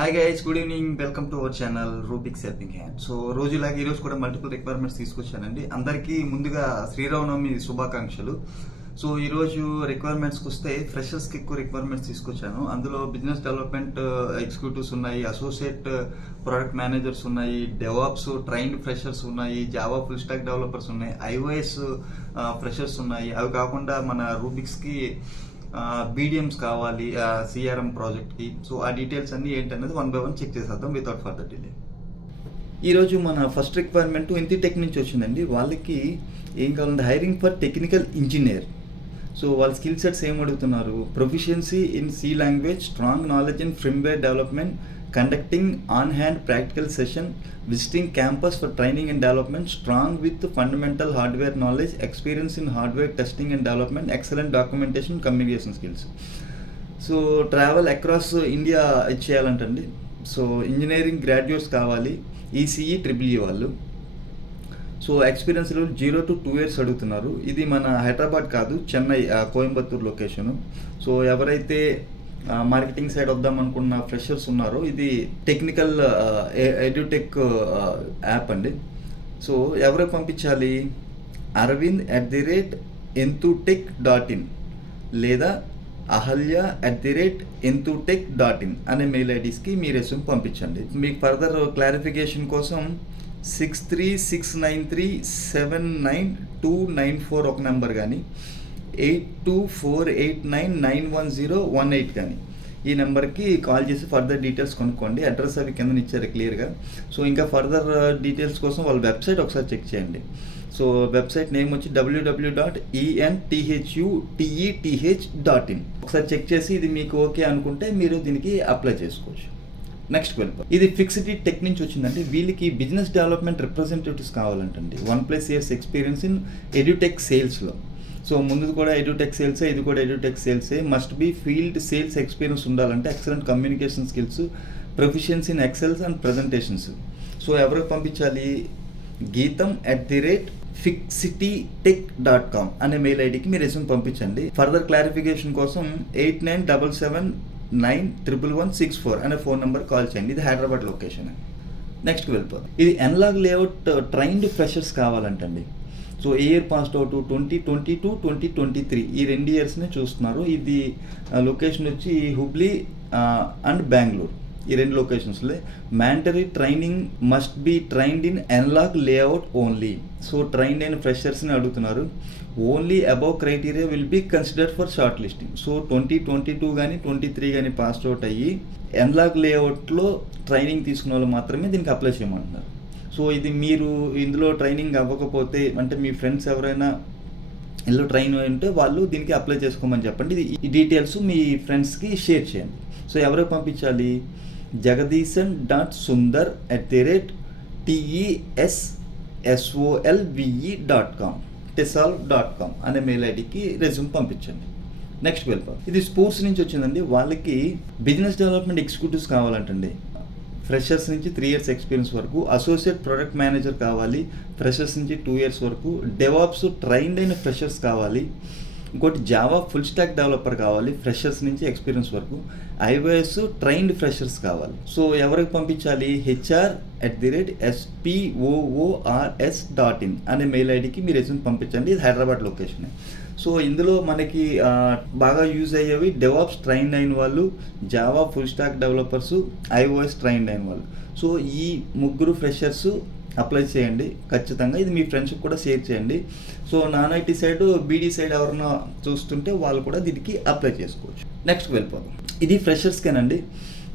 Hi guys, good evening. Welcome to our channel Rubik's helping hand. So రోజులాగా ఈరోజు కూడా multiple requirements తీసుకొచ్చానండి. అందరికీ ముందుగా శ్రీరామనవమి శుభాకాంక్షలు. సో ఈరోజు రిక్వైర్మెంట్స్కి వస్తే ఫ్రెషర్స్కి ఎక్కువ రిక్వైర్మెంట్స్ తీసుకొచ్చాను. అందులో బిజినెస్ డెవలప్మెంట్ ఎగ్జిక్యూటివ్స్ ఉన్నాయి, అసోసియేట్ ప్రొడక్ట్ మేనేజర్స్ ఉన్నాయి, డెవాప్స్ ట్రైన్డ్ ఫ్రెషర్స్ ఉన్నాయి, జావా ఫుల్ స్టాక్ డెవలపర్స్ ఉన్నాయి, ఐఓఎస్ ఫ్రెషర్స్ ఉన్నాయి. అవి కాకుండా మన రూబిక్స్కి బీడిఎమ్స్ కావాలి సిఆర్ఎం ప్రాజెక్ట్కి. సో ఆ డీటెయిల్స్ అన్ని ఏంటనేది వన్ బై వన్ చెక్ చేసేద్దాం వితౌట్ ఫర్దర్ డిలే. ఈరోజు మన ఫస్ట్ రిక్వైర్మెంట్ ఇంటిటెక్ నుంచి వచ్చిందండి. వాళ్ళకి ఏం కావాలంటే hiring for technical engineer. So వాళ్ళ స్కిల్ సెట్స్ ఏం అడుగుతున్నారు? Proficiency in C language, strong knowledge in firmware development, conducting on hand practical session, visiting campus for training and development, strong with fundamental hardware knowledge, experience in hardware testing and development, excellent documentation, communication skills. So travel across India ఇచ్చేయాలంటండి. So engineering graduates కావాలి, ECE triple E వాళ్ళు. So experience 0 to 2 years అడుగుతున్నారు. ఇది మన హైదరాబాద్ కాదు, Chennai Coimbatore location. So ఎవరైతే marketing side వద్దాం అనుకున్న ఫ్రెషర్స్ ఉన్నారో, ఇది టెక్నికల్ ఎడ్యుటెక్ యాప్ అండి. సో ఎవరికి పంపించాలి? arvind@entutech.in లేదా ahల్య@entutech.in అనే మెయిల్ ఐడీస్కి మీ రెస్యూమ్ పంపించండి. మీకు ఫర్దర్ క్లారిఫికేషన్ కోసం 6369379294 ఒక నెంబర్ కానీ 8248991018 కానీ ఈ నెంబర్కి కాల్ చేసి ఫర్దర్ డీటెయిల్స్ కొనుక్కోండి. అడ్రస్ అవి కింద ఇచ్చారు క్లియర్గా. సో ఇంకా ఫర్దర్ డీటెయిల్స్ కోసం వాళ్ళ వెబ్సైట్ ఒకసారి చెక్ చేయండి. సో వెబ్సైట్ నేమ్ వచ్చి www.entutech.in. ఒకసారి చెక్ చేసి ఇది మీకు ఓకే అనుకుంటే మీరు దీనికి అప్లై చేసుకోవచ్చు. నెక్స్ట్ వెళ్ళిపో. ఇది ఫిక్స్డ్ టెక్ నుంచి వచ్చిందంటే వీళ్ళకి బిజినెస్ డెవలప్మెంట్ రిప్రజెంటేటివ్స్ కావాలంటండి. 1+ years ఎక్స్పీరియన్స్ ఇన్ ఎడ్యుటెక్ సేల్స్లో. సో ముందు కూడా ఎడ్యుటెక్ సేల్సే, ఇది కూడా ఎడ్యుటెక్ సేల్సే. Must be field sales experience ఉండాలంటే excellent communication skills, proficiency in excels and presentations. So ఎవరికి పంపించాలి? geetam@fixcitytech.com అనే మెయిల్ ఐడికి మీరు రెస్యూమ్ పంపించండి. ఫర్దర్ క్లారిఫికేషన్ కోసం 8977911164 అనే ఫోన్ నెంబర్ కాల్ చేయండి. ఇది హైదరాబాద్ లొకేషన్. నెక్స్ట్ వెళ్ళిపోతాం. ఇది ఎన్లాగ్ లేఅవుట్ ట్రైన్డ్ ఫ్రెషర్స్ కావాలంటండి. సో ఇయర్ పాస్డ్ అవుట్ 2022 2023 ఈ 2 yearsనే చూస్తున్నారు. ఇది లొకేషన్ వచ్చి హుబ్లీ అండ్ బెంగళూరు. ఈ 2 లొకేషన్స్లో mandatory training must be trained in analog layout only. So trained అయిన ఫ్రెషర్స్ని అడుగుతున్నారు. Only above criteria will be considered for short listing. So 2022 కానీ 2023 కానీ పాస్డ్ అవుట్ అయ్యి ఎన్లాగ్ లేఅవుట్లో ట్రైనింగ్ తీసుకున్న వాళ్ళు మాత్రమే దీనికి అప్లై చేయమంటున్నారు. సో ఇది మీరు ఇందులో ట్రైనింగ్ అవ్వకపోతే, అంటే మీ ఫ్రెండ్స్ ఎవరైనా ఇందులో ట్రైన్ ఉంటే వాళ్ళు దీనికి అప్లై చేసుకోమని చెప్పండి. ఈ డీటెయిల్స్ మీ ఫ్రెండ్స్కి షేర్ చేయండి. సో ఎవరికి పంపించాలి? jagadisan.sundar@tesolve.com అనే మెయిల్ ఐడికి రెజ్యూమ్ పంపించండి. నెక్స్ట్ వెళ్ళిపోతాం. ఇది స్పోర్ట్స్ నుంచి వచ్చిందండి. వాళ్ళకి బిజినెస్ డెవలప్మెంట్ ఎగ్జిక్యూటివ్స్ కావాలంటండి. ఫ్రెషర్స్ నుంచి 3 years ఎక్స్పీరియన్స్ వరకు, అసోసియేట్ ప్రొడక్ట్ మేనేజర్ కావాలి, ఫ్రెషర్స్ నుంచి 2 years వరకు, డెవాప్స్ ట్రైన్డ్ అయిన ఫ్రెషర్స్ కావాలి, ఇంకోటి జావా ఫుల్ స్టాక్ డెవలపర్ కావాలి, ఫ్రెషర్స్ నుంచి ఎక్స్పీరియన్స్ వరకు, ఐఓఎస్ ట్రైన్డ్ ఫ్రెషర్స్ కావాలి. సో ఎవరికి పంపించాలి? hr@spoors.in అనే మెయిల్ ఐడికి మీరు రెజ్యూమ్ పంపించండి. ఇది హైదరాబాద్ లొకేషన్. సో ఇందులో మనకి బాగా యూజ్ అయ్యేవి డెవాప్స్ ట్రైన్డ్ అయిన వాళ్ళు, Java full stock developers, iOS trained అయిన వాళ్ళు. సో ఈ 3 ఫ్రెషర్స్ అప్లై చేయండి ఖచ్చితంగా. ఇది మీ ఫ్రెండ్స్కి కూడా షేర్ చేయండి. So non IT side, BD side ఎవరైనా చూస్తుంటే వాళ్ళు కూడా దీనికి అప్లై చేసుకోవచ్చు. నెక్స్ట్ వెళ్ళిపోదాం. ఇది ఫ్రెషర్స్కేనండి.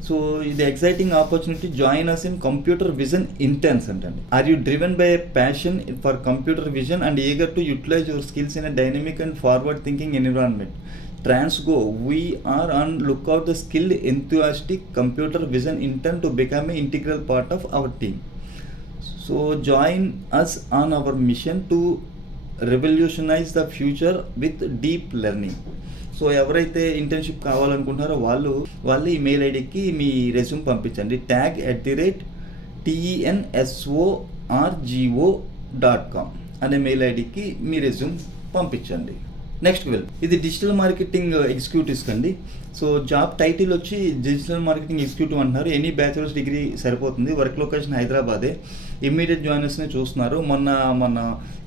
సో ఇది exciting opportunity. Join us in computer vision interns అంటండి. Are you driven by a passion for computer vision and eager to utilize your skills in a dynamic and forward thinking environment? Transgo, we are on lookout the skilled, enthusiastic computer vision intern to become an integral part of our team. So join us on our mission to revolutionize the future with deep learning. So ఎవరైతే internship కావాలనుకుంటున్నారో వాళ్ళు ఈ mail ఐడికి మీ resume పంపించండి. tag@tensorgo.com అనే mail ఐడికి మీ resume పంపించండి. Next ఇది digital marketing executives అండి. సో జాబ్ టైటిల్ వచ్చి డిజిటల్ మార్కెటింగ్ ఎగ్జిక్యూటివ్ అంటున్నారు. ఎనీ బ్యాచిలర్స్ డిగ్రీ సరిపోతుంది. వర్క్ లొకేషన్ హైదరాబాదే. ఇమ్మీడియట్ జాయినర్స్ని చూస్తున్నారు. మొన్న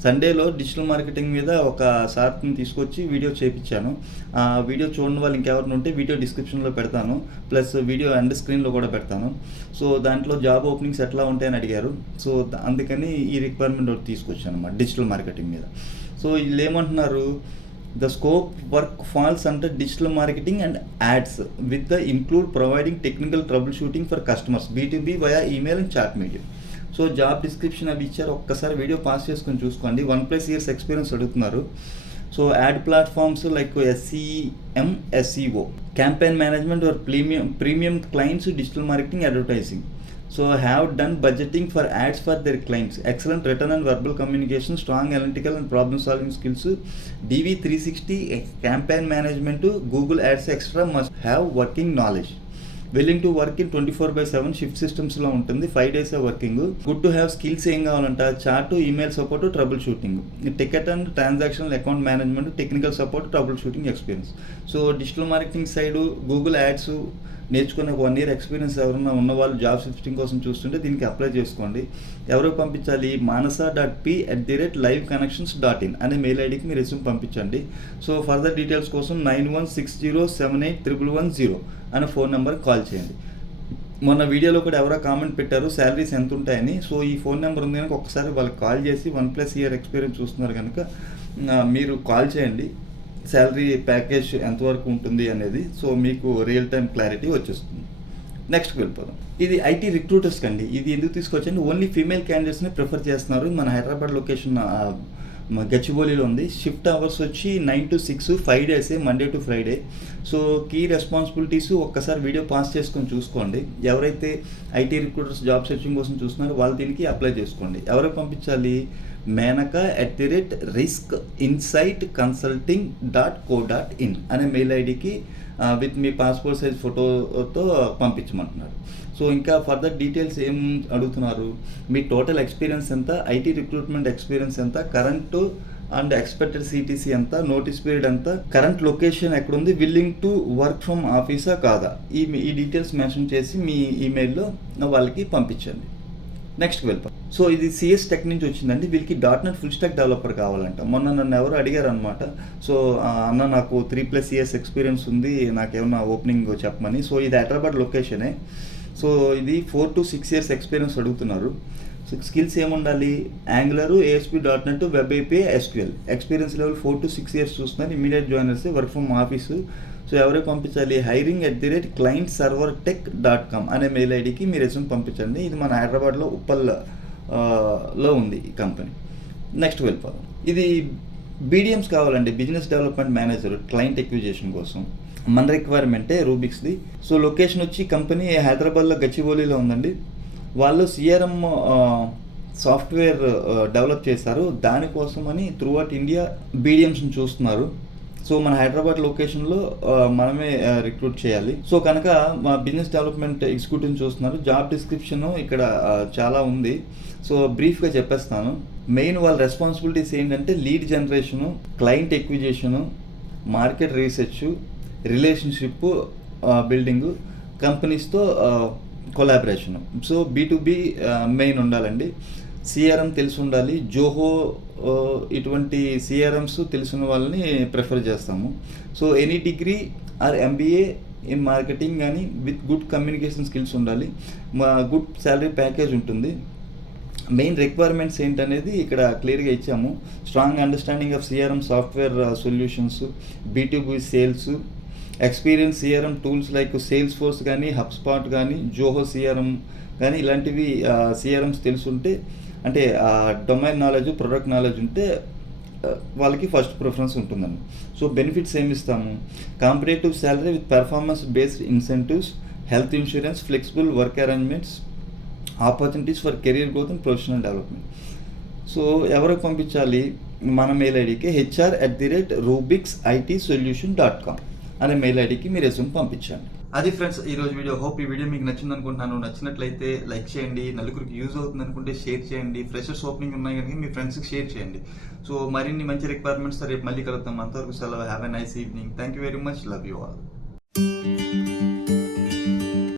సండేలో డిజిటల్ మార్కెటింగ్ మీద ఒక సార్ని తీసుకొచ్చి వీడియో చేయించాను. ఆ వీడియో చూడని వాళ్ళు ఇంకెవరిని ఉంటే వీడియో డిస్క్రిప్షన్లో పెడతాను, ప్లస్ వీడియో ఎండ్ స్క్రీన్లో కూడా పెడతాను. సో దాంట్లో జాబ్ ఓపెనింగ్స్ ఎట్లా ఉంటాయని అడిగారు. సో అందుకని ఈ రిక్వైర్మెంట్ ఒకటి తీసుకొచ్చాను అన్నమాట డిజిటల్ మార్కెటింగ్ మీద. సో వీళ్ళు ఏమంటున్నారు, the scope work falls under digital marketing and ads with the include providing technical troubleshooting for customers B2B via email and chat medium. So job description అవి ఇచ్చారు. ఒక్కసారి వీడియో పాస్ చేసుకొని చూసుకోండి. 1+ years experience అడుగుతున్నారు. So add platforms like SEM, SEO, campaign management or premium clients, digital marketing, advertising. So have done budgeting for ads for their clients, excellent written and verbal communication, strong analytical and problem solving skills, DV360 campaign management, Google Ads extra, must have working knowledge, willing to work in 24/7 shift systems లో ఉంటుంది. 5 days working. Good to have skills ఏం కావాలంట, chart, email support, trouble shooting, ticket and transactional account management, technical support, trouble shooting experience. So digital marketing side Google ads నేర్చుకునే 1 year experience ఎవరైనా ఉన్నవాళ్ళు job shifting కోసం చూస్తుంటే దీనికి apply చేసుకోండి. ఎవరికి పంపించాలి, manasa.p@liveconnections.in అనే మెయిల్ ఐడికి మీరు రెజ్యూమ్ పంపించండి. సో ఫర్దర్ డీటెయిల్స్ కోసం 9160781110 అనే ఫోన్ నెంబర్కి కాల్ చేయండి. మొన్న వీడియోలో కూడా ఎవరో కామెంట్ పెట్టారు శాలరీస్ ఎంత ఉంటాయని. సో ఈ ఫోన్ నెంబర్ ఉంది కనుక ఒకసారి వాళ్ళకి కాల్ చేసి 1+ year ఎక్స్పీరియన్స్ చూస్తున్నారు కనుక మీరు కాల్ చేయండి. శాలరీ ప్యాకేజ్ ఎంతవరకు ఉంటుంది అనేది సో మీకు రియల్ టైం క్లారిటీ వచ్చేస్తుంది. నెక్స్ట్కి వెళ్ళిపోదాం. ఇది ఐటీ రిక్రూటర్స్కి అండి. ఇది ఎందుకు తీసుకొచ్చండి, ఓన్లీ ఫీమేల్ క్యాండిడేట్స్ని ప్రిఫర్ చేస్తున్నారు. మన హైదరాబాద్ లొకేషన్ గచ్చిబౌలిలో ఉంది. షిఫ్ట్ అవర్స్ వచ్చి 9 to 6, 5 days, Monday to Friday. So key responsibilities ఒక్కసారి వీడియో పాస్ చేసుకొని చూసుకోండి. ఎవరైతే ఐటీ రిక్రూటర్స్ జాబ్ సెర్చింగ్ కోసం చూస్తున్నారో వాళ్ళు దీనికి అప్లై చేసుకోండి. ఎవరికి పంపించాలి, menaka@riskinsightconsulting.co.in అనే మెయిల్ ఐడికి విత్ మీ పాస్పోర్ట్ సైజ్ ఫోటోతో పంపించమంటున్నారు. సో ఇంకా ఫర్దర్ డీటెయిల్స్ ఏం అడుగుతున్నారు, మీ టోటల్ ఎక్స్పీరియన్స్ ఎంత, ఐటీ రిక్రూట్మెంట్ ఎక్స్పీరియన్స్ ఎంత, కరెంట్ అండ్ ఎక్స్పెక్టెడ్ సిటీసీ ఎంత, నోటీస్ పీరియడ్ ఎంత, కరెంట్ లొకేషన్ ఎక్కడుంది, విల్లింగ్ టు వర్క్ ఫ్రమ్ ఆఫీసా కాదా, ఈ డీటెయిల్స్ మెన్షన్ చేసి మీ ఈమెయిల్లో వాళ్ళకి పంపించండి. నెక్స్ట్ వెళ్ళిపోతాం. సో ఇది CS టెక్ నుంచి వచ్చిందండి. వీళ్ళకి .NET ఫుల్ స్టాక్ డెవలపర్ కావాలంట. మొన్న నన్ను ఎవరు అడిగారు అనమాట. సో అన్న నాకు 3+ years ఎక్స్పీరియన్స్ ఉంది, నాకేమన్నా ఓపెనింగ్ చెప్పమని. సో ఇది హైదరాబాద్ లొకేషనే. సో ఇది 4 to 6 years ఎక్స్పీరియన్స్ అడుగుతున్నారు. సో స్కిల్స్ ఏముండాలి, angular, ASP.NET, web API, SQL. Experience level 4 to 6 years చూస్తున్నారు. Immediate joiners, work from office. So ఎవరికి పంపించాలి, hiring@clientservertech.com అనే మెయిల్ ఐడికి మీరు రెజ్యూమ్ పంపించండి. ఇది మన హైదరాబాద్లో ఉప్పల్లో ఉంది ఈ కంపెనీ. నెక్స్ట్ వెళ్ళిపోదాం. ఇది BDMs కావాలండి, business development manager, client acquisition కోసం. మన రిక్వైర్మెంటే రూబిక్స్ది. సో లొకేషన్ వచ్చి కంపెనీ హైదరాబాద్లో గచ్చిబౌలిలో ఉందండి. వాళ్ళు CRM సాఫ్ట్వేర్ డెవలప్ చేశారు. దానికోసమని త్రూఅవుట్ ఇండియా BDMస్ని చూస్తున్నారు. సో మన హైదరాబాద్ లొకేషన్లో మనమే రిక్రూట్ చేయాలి. సో కనుక మా బిజినెస్ డెవలప్మెంట్ ఎగ్జిక్యూటివ్ చూస్తున్నారు. జాబ్ డిస్క్రిప్షన్ ఇక్కడ చాలా ఉంది. సో బ్రీఫ్గా చెప్పేస్తాను. మెయిన్ వాళ్ళ రెస్పాన్సిబిలిటీస్ ఏంటంటే lead generation, client acquisition, market research, relationship building, కంపెనీస్తో కొలాబరేషను. సో B2B మెయిన్ ఉండాలండి. CRM తెలిసి ఉండాలి. జోహో ఇటువంటి CRMs తెలిసిన వాళ్ళని ప్రిఫర్ చేస్తాము. So any degree or MBA in marketing కానీ విత్ గుడ్ కమ్యూనికేషన్ స్కిల్స్ ఉండాలి. గుడ్ శాలరీ ప్యాకేజ్ ఉంటుంది. మెయిన్ రిక్వైర్మెంట్స్ ఏంటనేది ఇక్కడ క్లియర్గా ఇచ్చాము. Strong understanding of CRM software solutions, B2B sales, experience CRM tools like sales force కానీ, HubSpot కానీ, Zoho CRM కానీ ఇలాంటివి CRMs తెలుసుంటే, అంటే డొమైన్ నాలెడ్జ్, ప్రొడక్ట్ నాలెడ్జ్ ఉంటే వాళ్ళకి ఫస్ట్ ప్రిఫరెన్స్ ఉంటుందండి. సో బెనిఫిట్స్ ఏమి ఇస్తాము, competitive salary with performance based incentives, health insurance, flexible work arrangements, opportunities for career growth and professional development. So ఎవరికి పంపించాలి, మన మెయిల్ ఐడికి HR@rubiksitsolution.com అనే మెయిల్ ఐడికి మీరు రెజ్యూమ్ పంపించండి. అది ఫ్రెండ్స్ ఈ రోజు వీడియో. హోప్ ఈ వీడియో మీకు నచ్చింది అనుకుంటున్నాను. నచ్చినట్లయితే లైక్ చేయండి, నలుగురికి యూజ్ అవుతుంది అనుకుంటే షేర్ చేయండి, ఫ్రెషర్స్ ఓపెనింగ్ ఉన్నాయి కనుక మీ ఫ్రెండ్స్కి షేర్ చేయండి. సో మరిన్ని మంచి రిక్వైర్మెంట్స్ రేపు మళ్ళీ కలుద్దాం. అంతవరకు సెలవు. Have a nice evening. Thank you very much. Love you all.